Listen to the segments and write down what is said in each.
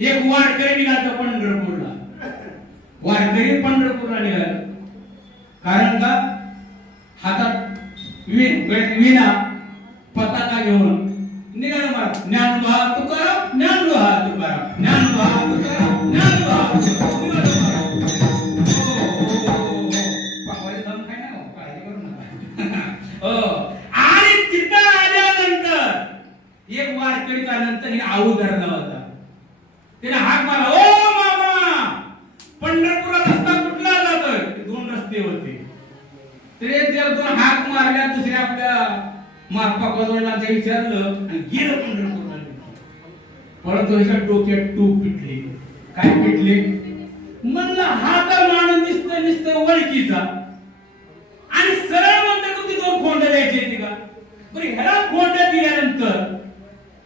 एक वारकरी निघाला पंढरपूरला वारकरी पंढरपूरला निघाला कारण का हातात विना पताका घेऊन निघाला मला ज्ञान तुकाराम तुकाराम ज्ञान तुकाराम तुकाराम. ज्ञान महाराज. तुकाराम हो, हो, आणि तिथं आल्यानंतर एक वारकरीचा नंतर हे आऊ धरला होता त्याने हाक मारला ओ मामा! पंढरपुरात रस्ता कुठला जातोय ते दोन रस्ते होते. तरी एक दोन हाक मारल्या दुसऱ्या आपल्या मागपा वडिलांचं विचारलं आणि गेलं पंढरपूरला परंतु ह्याच्या डोक्यात टूप पिटली. काय पिटले? म्हणलं हा तर माणूस दिसतोय नुसतं ओळखीचा आणि सरळ म्हणतो तुमची दोन खोंड द्यायची होती का बरं ह्याला खोंड दिल्यानंतर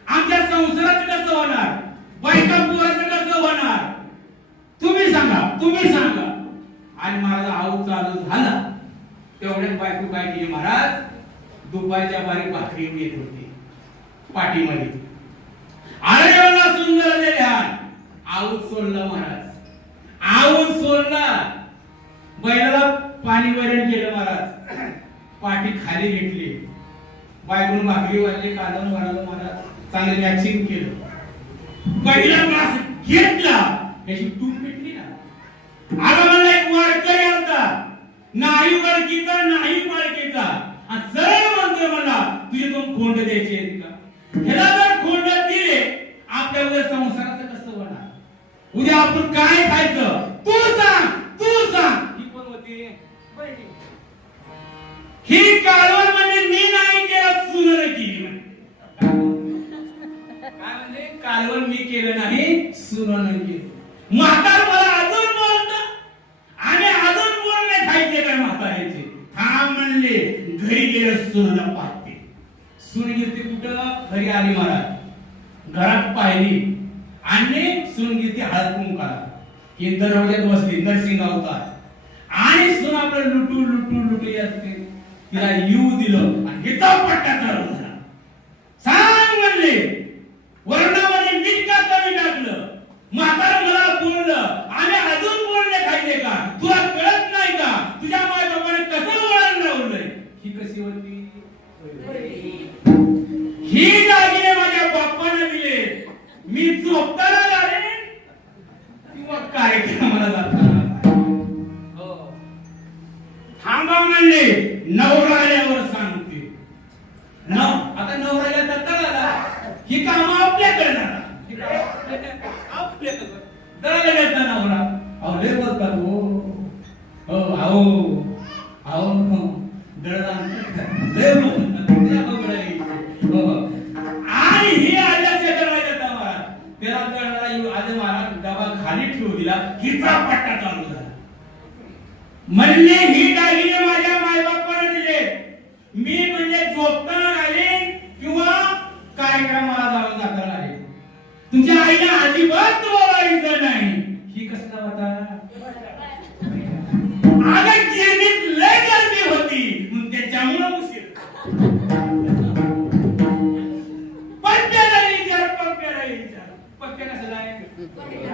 आमच्या संसाराचं कसं होणार बायका पोराचं कसं होणार तुम्ही सांगा तुम्ही सांगा आणि महाराज आऊ चालू झाला. तेवढ्यात बायको काय केली महाराज? दुपारच्या बारीक भाकरी येत होती. पाठीमध्ये अरे मला सुंदर ध्यान आऊत सोडलं महाराज. आऊ सोडला. बैलाला पाणी वरण केलं महाराज. पाठी खाली घेतली. बायकून भाकरी वाजली कादन वाढवलं महाराज चांगलं मॅचिंग केलं. पहिला मास घेतला. याची टूप नाही वळकीचा नाही आणि सरळ म्हणतोय मला तुझे दोन खोंड द्यायचे आहेत का? ह्याला जर खोंड दिले आपल्या उद्या संसाराचं कसं होणार? उद्या आपण काय खायचं? तू सांग तू सांग. ही कोण होती. ही कालवण म्हणजे मी नाही केलं सुनर केली. काय म्हणजे कालवण मी केलं नाही सुनन केलं. म्हातार मला अजून बोलत आणि अजून बोलणे खायचे काय म्हाताऱ्याचे थांब म्हणले घरी पाहते सून गेली कुठं? घरी आली महाराज घरात पाहिली. आणि सून गेली हळद कुंकाला ही दरवाज्यात बसली नरसिंग अवतार आणि सून आपलं लुटू लुटू लुटू असते तिला येऊ दिलं. आणि हिता पट्टा चालू झाला. सांग म्हणले वर्णामध्ये मीठ कमी टाकलं. म्हातारा मला बोललं. आणि अजून बोलणे खायचे का? तुला कळत नाही का? तुझ्या माय बापाने कसं वळण लावलंय? ही कशी होती? ही दागिने माझ्या बापाने दिले. मी झोपताना झाले. किंवा कार्यक्रमाला जाताना हो. थांबा म्हणले नवरा आल्यावर सांगते. न आता नवऱ्याला दत्ता झाला. ही काम आपल्याकडे ही आपल्याकडे दळायला गेलता नवरा. अहो लय बोलतात हो. हो अहो. अहो दळदान लय बोलतात. हो आणि ही आल्या त्याला महाराज खाली ठेवू दिला हिचा पट्टा चालू झाला. म्हणले ही दागिने माझ्या मायबापाने दिले मी म्हणजे झोपताना आले किंवा कार्यक्रमाला जाऊन जाताना आले तुमच्या आईने अजिबात बोलायचं नाही. Yeah.